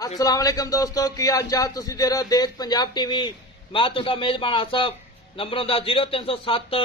अस्सलाम वालेकुम दोस्तों की हाल चाल तुसी दे रहे हो देश पंजाब टीवी। मैं तुहाडा मेजबान आसफ। नंबर दा 0307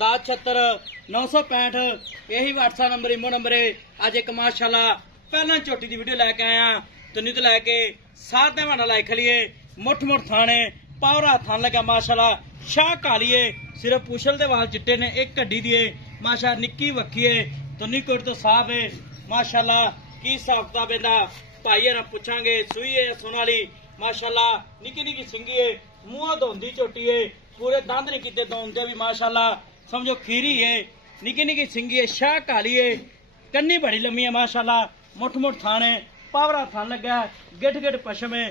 1076 965 यही व्हाट्सएप नंबर इमो नंबर है। अज एक माशाल्लाह पहला चोटी की वीडियो लैके आया तुनी तो लैके साथ बना लाई खलीए मुठ मुठ थाने पावरा थान लगा माशाल्लाह शाह कालीए सिर्फ पुछल दे वाल चिट्टे ने एक कड्डी दिए माशा निक्की वक्की है तुनी कोट तो साफ है माशाल्लाह की हिसाब किताब इहदा भाई ना पूछांगे सुई है सोनाली माशाल्लाह निकी निकी सिंगी है मुंह धोंदी चोटी है पूरे दंद नहीं किते धोंदे भी माशाल्लाह समझो खीरी है निकी निकी सिंगी है शाह काली है कन्नी बड़ी लम्मी है माशाल्लाह मुठ मुठ थाने पावरा थान लगा गिट गिट पशम है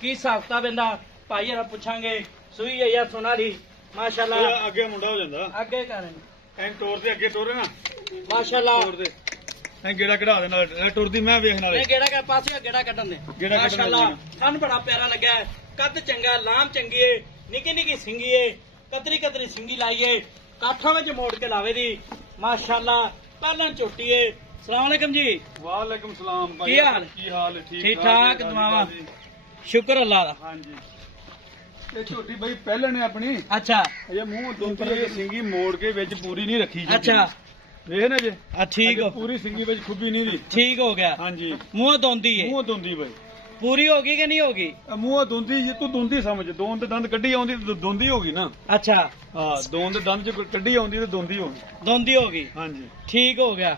की हिसाब किताब इहदा भाई ना पूछांगे सुई है या सोनाली माशाल्लाह अगे मुंडा हो जांदा अगे करें एं टोर दे अगे टोरे ना माशाल्लाह टोर दे एं गेड़ा कढा दे नाल टुरदी मैं वेखन वाले गेड़ा का पासे गेड़ा कटन दे माशाल्लाह थन बड़ा प्यारा लगा है कद चंगा लाम चंगी है निकी निकी सिंगी है कतरी कतरी सिंगी लाई है काठा में मोड़ के लावे दी माशाल्लाह पहला चोटी है। अस्सलाम वालेकुम जी। वालेकुम सलाम भाई की हाल है ठीक ठाक दुआवा शुक्र अल्लाह दा। हां जी ये छोटी भाई पहले ने अपनी अच्छा ये मुंह दोंदी सिंगी मोड़ के विच पूरी नहीं रखी जी अच्छा ਵੇਖ ਨਾ ਜੇ ठीक हो पूरी सिंगी ਵਿੱਚ ਖੁੱਬੀ ਨਹੀਂ ਦੀ ठीक हो गया ਹਾਂਜੀ मुंह दोंदी है ਮੂੰਹ ਦੋਂਦੀ ਬਈ पूरी होगी कि नहीं होगी ਮੂੰਹ ਦੋਂਦੀ ਜੇ ਤੂੰ ਦੋਂਦੀ ਸਮਝ ਦੋਂਦ ਦੰਦ ਕੱਢੀ ਆਉਂਦੀ ਦੋਂਦੀ ਹੋਗੀ ਨਾ अच्छा ਹਾਂ ਦੋਂਦ ਦੰਦ ਚ ਕੱਢੀ ਆਉਂਦੀ ਤੇ ਦੋਂਦੀ ਹੋਗੀ दोंदी होगी ਹਾਂਜੀ ठीक हो गया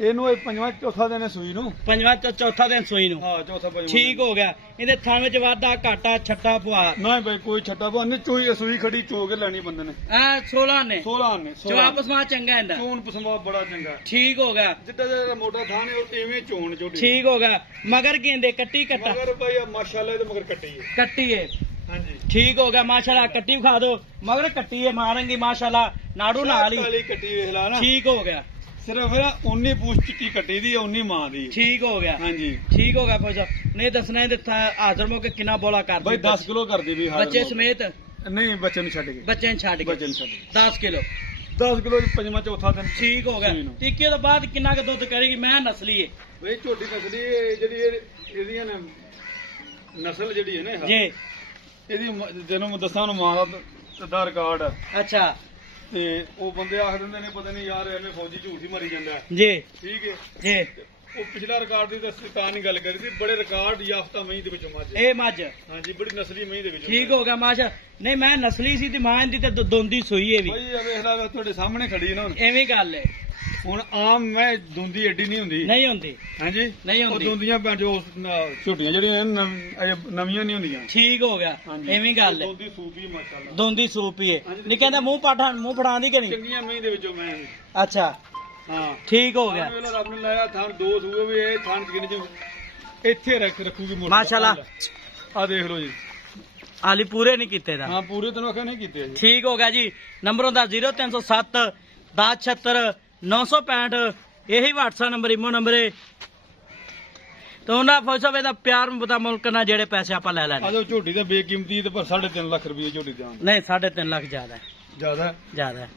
ਇਹਨੂੰ ਇਹ ਪੰਜਵਾਂ ਚੌਥਾ ਦਿਨ ਹੈ ਸੂਈ ਨੂੰ पंजवा चौथा दिन सोई नु ਹਾਂ ਚੌਥਾ ਪੰਜਵਾਂ ठीक हो गया ਇਹਦੇ ਥਣ ਵਿੱਚ ਵਾਧਾ ਘਾਟਾ ਛੱਟਾ ਪਵਾ ਨਾ ਬਈ ਕੋਈ ਛੱਟਾ ਪਾ ਨਹੀਂ ਚੋਈ ਸੂਈ ਖੜੀ ਚੋ ਕੇ ਲੈਣੀ ਬੰਦੇ ਨੇ ਆ 16 ਨੇ 16 ਨੇ ਜਵਾਬ ਪਸਮਾ ਚੰਗਾ ਇਹਦਾ ਚੋਣ ਪਸਮਾ ਬੜਾ ਚੰਗਾ ਠੀਕ ਹੋ ਗਿਆ ਜਿੱਦਾਂ ਦਾ ਮੋਟਾ ਥਾਂ ਨੇ ਉਹ ਐਵੇਂ ਚੋਣ ਜੋੜੀ ਠੀਕ ਹੋ ਗਿਆ ਮਗਰ ਗੇਂਦੇ ਕੱਟੀ ਕੱਟਾ ਮਗਰ ਭਾਈ ਮਾਸ਼ਾਅੱਲਾ ਇਹਦੇ ਮਗਰ ਕੱਟੀ ਹੈ ਕੱਟੀ ਹੈ ਹਾਂਜੀ ठीक हो गया माशाल्लाह कट्टी खा दो मगर कट्टी है मारेंगी माशाल्लाह नाड़ू नाल ही ਕਾਲੀ ਕੱਟੀ ਵੇਖ ਲਾ ਨਾ ठीक हो गया ਸਿਰਫ ਨਾ 19 ਪੂਛ ਚਿੱਟੀ ਕੱਟੀ ਦੀ 19 ਮਾਂ ਦੀ ठीक हो गया ਹਾਂਜੀ ठीक हो गया फौजा नहीं दसना है हाजर मौके किना बोला कर ਭਾਈ 10 ਕਿਲੋ ਕਰਦੀ ਵੀ ਹਾਜ਼ਰ बच्चे समेत ਨਹੀਂ ਬੱਚੇ ਨੂੰ ਛੱਡ ਕੇ बच्चे ने छाड़ के ਬੱਚੇ ਨੂੰ ਛੱਡ ਕੇ 10 किलो 10 ਕਿਲੋ ਪੰਜਵਾਂ ਚੌਥਾ ਦਿਨ ठीक हो गया टिक्के तो बाद किना का दूध करेगी मैं नस्ली है ਬਈ ਝੋਟੀ ਨਸਲੀ ਜਿਹੜੀ ਇਹਦੀਆਂ ਨੇ ਨਸਲ ਜਿਹੜੀ ਹੈ ਨਾ जी ਇਹਦੀ ਜਿਹਨੂੰ ਦੱਸਾਂ ਨੂੰ ਮਾਂ ਦਾ ਰਿਕਾਰਡ ਹੈ अच्छा ਤੇ ਉਹ ਬੰਦੇ ਆਖ ਦਿੰਦੇ ਨੇ ਪਤਾ ਨਹੀਂ ਯਾਰ ਐਵੇਂ ਫੌਜੀ ਝੂਠ ਹੀ ਮਾਰੀ ਜਾਂਦਾ जी ਠੀਕ ਹੈ जी ਉਹ ਪਿਛਲਾ ਰਿਕਾਰਡ ਦੀ ਤਾਂ ਨਹੀਂ ਗੱਲ ਕਰੀ ਸੀ ਬੜੇ ਰਿਕਾਰਡ ਯਾਫਤਾ ਮਹੀਂ ਦੇ ਵਿੱਚੋਂ ਮੱਝ ए मज ਹਾਂਜੀ ਬੜੀ ਨਸਲੀ ਮਹੀਂ ਦੇ ਵਿੱਚੋਂ ठीक हो गया माशा नहीं मैं नस्ली सी ते मां दी ते दोंदी सोई है भी ਭਾਈ ਆ ਵੇਖ ਲੈ ਤੁਹਾਡੇ ਸਾਹਮਣੇ ਖੜੀ ਨਾ ਹੁਣ एवं गल है ਹੁਣ ਆਮ ਮੈਂ ਦੁੰਦੀ ਐਡੀ ਨਹੀਂ ਹੁੰਦੀ नहीं होंदी ਹਾਂਜੀ नहीं ਉਹ होंदी ਦੁੰਦੀਆਂ ਜੋ ਝੋਟੀਆਂ ਜਿਹੜੀਆਂ ਨਵੀਆਂ ਨਹੀਂ ਹੁੰਦੀਆਂ ठीक हो गया ਹਾਂਜੀ एवं गल है ਦੁੰਦੀ ਸੂਪੀ ਮਾਸ਼ਾਅੱਲਾ दोंदी सूप ही है नहीं कहंदा मुंह पाठा मुंह फड़ा दी कि नहीं ਚੰਗੀਆਂ ਮਹੀਂ ਦੇ ਵਿੱਚੋਂ ਮੈਂ अच्छा ਹਾਂ ठीक हो गया ਵੇਲੇ ਰੱਬ ਨੇ ਲਾਇਆ ਥਾਂ ਦੋ ਸੂਏ ਵੀ ਇਹ ਥਾਂ ਕਿੰਨੇ ਚ ਇੱਥੇ ਰੱਖੂਗੀ ਮੋਟਰ माशाल्लाह ਆ ਦੇਖ ਲਓ ਜੀ आली पूरे नहीं कीते दा ਹਾਂ ਪੂਰੇ ਤੈਨੂੰ ਆਖਿਆ ਨਹੀਂ ਕੀਤੇ ਜੀ ठीक हो गया जी नंबर होंदा 0307 1076 965 यही व्हाट्सएप नंबर इमो नंबर है तो उन्हें फौज साहब ਇਹਦਾ ਪਿਆਰ ਮੁਹੱਬਤ ਮੁੱਲ ਕਰਨਾ ਜਿਹੜੇ ਪੈਸੇ ਆਪਾਂ ਲੈ ਲੈਣੇ ਆ ਜੋ ਝੋਟੀ ਤਾਂ ਬੇਕੀਮਤੀ ਤੇ ਪਰ 3.5 ਲੱਖ ਰੁਪਏ ਝੋਟੀ ਦੇ ਆਉਂਦੇ नहीं 3.5 लाख ज्यादा है ਜ਼ਿਆਦਾ ज्यादा है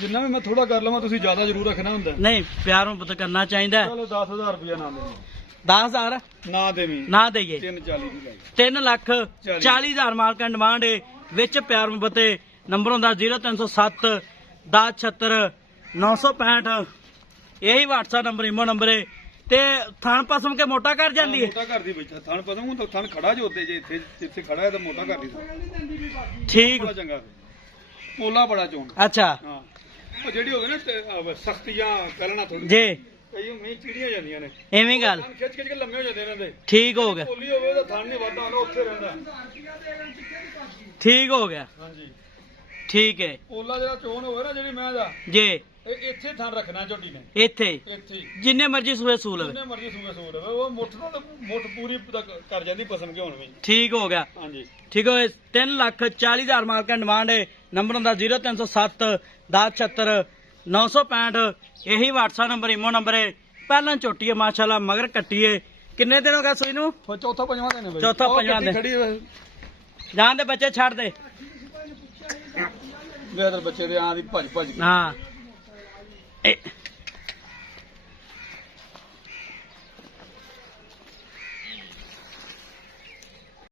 ਜਿੰਨਾ ਵੀ ਮੈਂ ਥੋੜਾ ਕਰ ਲਵਾਂ ਤੁਸੀਂ ਜ਼ਿਆਦਾ ਜ਼ਰੂਰ ਰੱਖਣਾ ਹੁੰਦਾ नहीं प्यार मुहब्बत करना चाहिए ਚਲੋ 10000 ਰੁਪਏ ਨਾ ਦੇਣੀ 10,000 ਨਾ ਦੇਵੀਂ ना दईए 340 ਦੀ ਲਾਈ 3 ਲੱਖ 40,000 ਮਾਲਕਾਂ ਡਿਮਾਂਡ ਹੈ ਵਿੱਚ ਪਿਆਰ ਮੁਹੱਬਤ ਨੰਬਰ ਹੁੰਦਾ 0307 1076 965 यही व्हाट्सएप नंबर इमो नंबर है ते थान पसम के मोटा कर जाती है ਮੋਟਾ ਕਰਦੀ ਬੈਠਾ ਥਣ ਪਤਾ ਹੁਣ ਤਾਂ ਥਣ ਖੜਾ ਜੋ ਉੱਤੇ ਜੇ ਇੱਥੇ ਖੜਾ ਹੈ ਤਾਂ ਮੋਟਾ ਕਰਦੀ ठीक ਬੜਾ ਚੰਗਾ ਪੋਲਾ ਬੜਾ ਚੋਣ अच्छा ਹਾਂ ਉਹ ਜਿਹੜੀ ਹੋਵੇ ਨਾ ਸਖਤੀਆਂ ਕਰਨਾ ਥੋੜੀ जी ਕਈ ਮਹੀਂ ਚੀੜੀਆਂ ਜਾਂਦੀਆਂ ਨੇ एवं गल ਥਣ ਖਿੱਚ ਖਿੱਚ ਕੇ ਲੰਮੇ ਹੋ ਜਾਂਦੇ ਇਹਨਾਂ ਦੇ ठीक हो गया ਪੋਲੀ ਹੋਵੇ ਤਾਂ ਥਣ ਨਹੀਂ ਵੱਧਦਾ ਹੁੰਦਾ ਉੱਥੇ ਰਹਿੰਦਾ ठीक हो गया ਹਾਂਜੀ ठीक है ਪੋਲਾ ਜਿਹੜਾ ਚੋਣ ਹੋਵੇ ਨਾ ਜਿਹੜੀ ਮੈਂ ਦਾ जी ਇਹ ਇੱਥੇ ਥਣ ਰੱਖਣਾ ਝੋਟੀ ਨੇ इथे ਇੱਥੇ ਹੀ। जिन्ने मर्जी सूए सूल ਜਿੰਨੇ ਮਰਜ਼ੀ ਸੂਏ ਸੂਟ ਹੋਵੇ ਉਹ ਮੁੱਠ ਨਾਲ ਮੁੱਠ ਪੂਰੀ ਕਰ ਜਾਂਦੀ ਪਸੰਦ ਕਿ ਹੁਣ ਵੀ ठीक हो गया ਹਾਂਜੀ ठीक हो 3,40,000 मालकां डिमांड है नंबर होंदा 0307 1076 965 यही व्हाट्सएप नंबर इमो नंबर है पहला चोटी है माशाल्लाह मगर कट्टी है किन्ने दिन हो गया सुई नू ਚੌਥਾ ਪੰਜਵਾਂ ਦਿਨ ਹੈ ਬਈ ਚੌਥਾ ਪੰਜਵਾਂ ਦਿਨ। ਖੜੀ ਹੈ जान दे बच्चे छाड़ दे ਵੇਦਰ ਬੱਚੇ ਦੇ ਆਂ ਦੀ ਭੱਜ ਭੱਜ ਕੇ हाँ